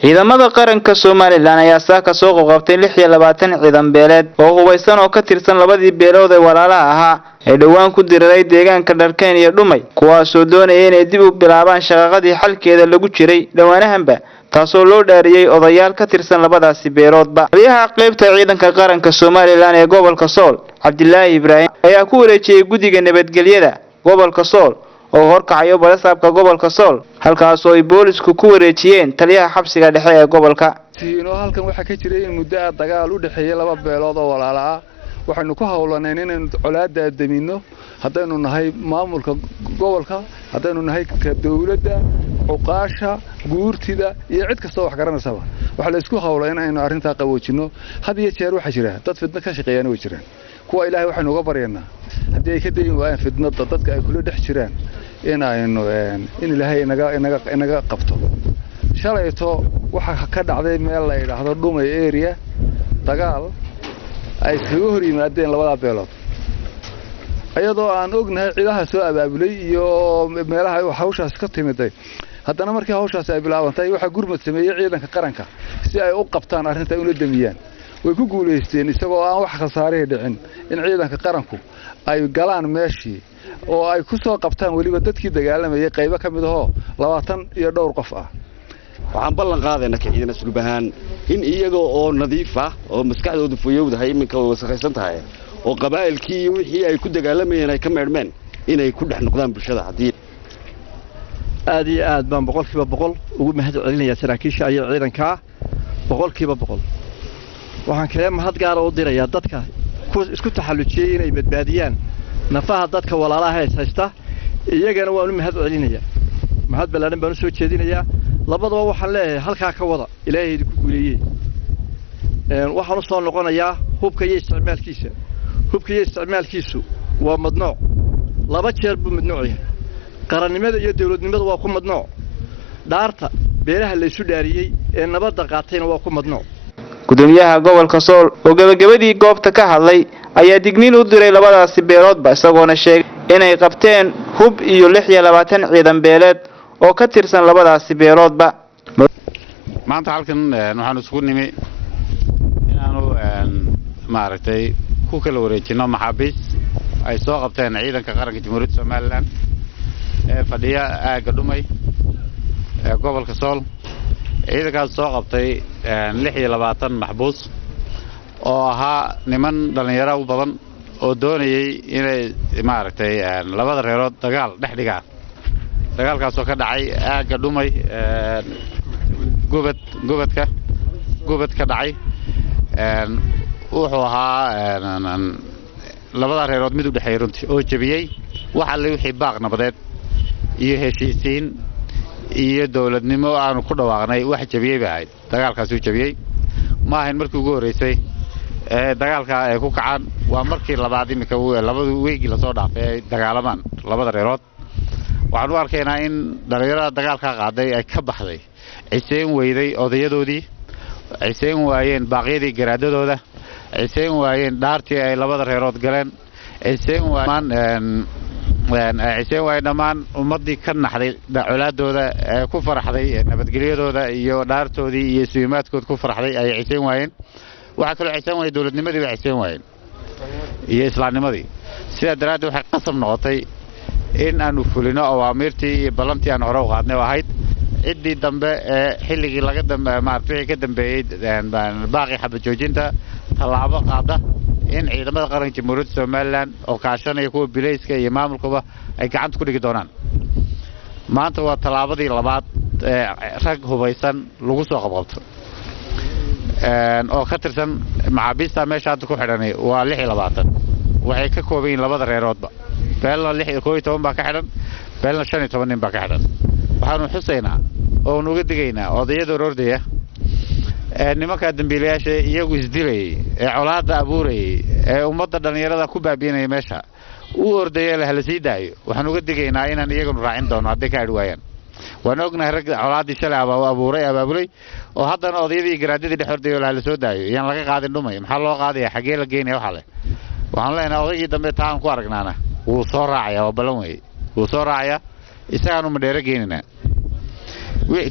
ciidamada qaranka Soomaaliland ayaa saaka soo qabtay 26 ciidan beeleed oo hubeysan oo ka tirsan labadii beelood ee walaalaha ahaa ee dhawaan ku diray deegaanka Dharkeen iyo Dhumay kuwaas oo doonayay inay dib u bilaabaan shaqadii xalkeeda lagu jiray dhawaanahanba taasoo loo dhaariyay odayaal ka tirsan labadaasi beeloodba taliyaha qaybta ciidanka qaranka Soomaaliland ee gobolka Sool Cabdilaahi Ibraahim ayaa ku wareejiyay guddiga nabadgelyada gobolka Sool oo horkacayo barasaabka gobolka Sool halkaas oo ay boolisku ku wareejiyeen taliyaha xabsiga dhexe ee gobolka tiino halkan waxa ka jiray in muddo dagaal u dhaxeeyay laba beelood oo walaalo ah waxaanu ku hawlanay inaan colaadda damino hadaynu nahay maamulka gobolka hadaynu nahay ka dawladda uqaasha guurtida iyo cid kasta wax garanaysa waxa la isku hawlay inaynu arinta qaboojino hadiye jeer waxa jira dad fidna ka shaqeeyaan way jiraan kuwa ilaahay waxaanu uga baryaynaa hadii ay ka dayin waayaan fidnada dadka ay kula dhex jiraan in ilaahay inaga qabto shalayto waxa ka dhacday meel la yiraahdo Dhumay area dagaal ay kaga hor yimaadeen labada beelood ayadoo aan ognahay ciidaha soo abaabulay iyo meelaha ay hawshaas ka timiday haddana markii hawshaas ay bilaabantay waxa gurmad sameeyay ciidanka qaranka si ay u qabtaan arrinta una damiyaan way ku guuleysteen isagoo aan wax khasaare dhicin in ciidanka qaranku ay galaan meeshii oo ay ku soo qabtaan waliba dadkii dagaalamayay qayb ka mid ah 20 iyo dhowr qof ah waxaan ballan qaadayna ciidan asluubahan in iyaga oo nadiif ah oo maskaxdoodu fayowdahay iminka wasaqaysan tahay oo qabaa'ilkii wixii ay ku dagaalamayeen ay ka meedmeen inay ku dhex noqdaan bulshada hadii aad iyo aad baan boqolkiiba boqol ugu mahad celinayaa saraakiisha iyo ciidanka boqolkiiba boqol waxaan kale mahad gaar ah u dirayaa dadka isku taxallujiyay inay badbaadiyaan nafaha dadka walaalaha haysta iyagana waan u mahad celinayaa mahad balaaran baan soo jeedinayaa labadaba waxaan leeyahay halka ka wada ilaahay ku guuleeyay waxaan u soo noqonayaa hubka iyo isticmaalkiisu waa madnuuc laba jeer buu madnuuc yahay qarannimada iyo dawladnimada waa ku madnuuc dhaarta beelaha la isu dhaariyay ee nabadda qaatayna waa ku madnuuc gudoomiyaha gobolka Sool oo gabagabadii goobta ka hadlay ayaa digniin u diray labadaasi beeloodba isagoona sheegay inay qabteen hub iyo 26 ciidan beeleed oo ka tirsan labadaasi beeloodba maanta halkan waxaan isku nimi inaanu maaragtay ku kala wareejino maxaabiis ay soo qabteen ciidanka qaranka Jamhuuriyadda Soomaaliland ee fadhiya aaga Dhumay ee gobolka Sool ciidankaas soo qabtay 26 maxbuus oo ahaa niman dhalinyaro u badan oo doonayay inay maaragtay labada reerood dagaal dhex dhigaan dagaalkaas oo ka dhacay aaga Dhumay gubad ka dhacay wuxuu ahaa labada reerood mid u dhaxay runtii oo jabiyay waxa la wixii baaq nabadeed iyo heshiisiin iyo dawladnimo aanu ku dhawaaqnay wax jabiyay baa dagaalkaas uu jabiyay ma ahayn markii ugu horeysay dagaalka ay ku kacaan waa markii labaad imika labada weegi la soo dhaafay dagaalamaan labada reerood waxaan u arkaynaa in dhalinyarada dagaalka qaaday ay ka baxday ciseen weyday odayadoodii ciseen waayeen baaqyadii garaadadooda ciseen waayeen dhaartii ay labada reerood galeen ciseen waayeen dhammaan ummadii ka naxday colaadooda ee ku faraxday nabadgelyadooda iyo dhaartoodii iyo suumaadkood ku faraxday ay ciseen waayeen waxa kale ciseen waayeen dawladnimadii way ciseen waayeen iyo islaamnimadii sida daraaddeed waxay qasab noqotay in aanu fulino awaamirtii iyo ballantii aan hore u qaadnay oo ahayd ciddii dambe ee xilligii laga dambeeyay maartay ka dambeeyay baaqi xabad joojinta talaabo qaada in ciidamada qaranka Jamhuuriyadda Soomaaliland oo kaashanaya kuwa bilayska iyo maamulkaba ay gacanta ku dhigi doonaan maanta waa talaabadii labaad ee rag hubeysan lagu soo qabqabto oo ka tirsan maxaabiista meesha ku xidhanay waa 26 waxay ka kooban yihiin labada reeroodba beelna 16 baa ka xidhan beelna 15 nin baa ka xidhan waxaanu xusaynaa oo nuga digaynaa odayada roordaya nimanka dambiilayaasha iyagu isdilayay ee colaadda abuurayay ee ummadda dhalinyarada ku baabiinaya meesha u ordayay la hal sii daayo waxaan uga digaynaa inaan iyaguna raacin doono haddii ka adwaayaan waan ognahay rag colaadii shalay abaabulay oo haddana odayadii garaadadii dhex ordayay la hal soo daayo iyaan laga qaadin Dhumay maxaa loo qaadayaa xagee la geenayaa waxa le waxaan leenahay odaygii dambe taan ku aragnaana wuu soo raacayaa oo balan weey wuu soo raacayaa isagaan u madheero geenina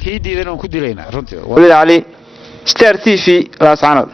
kii diidan oon ku dilaynaa runtii Waliid Ali Star TV Laascaanood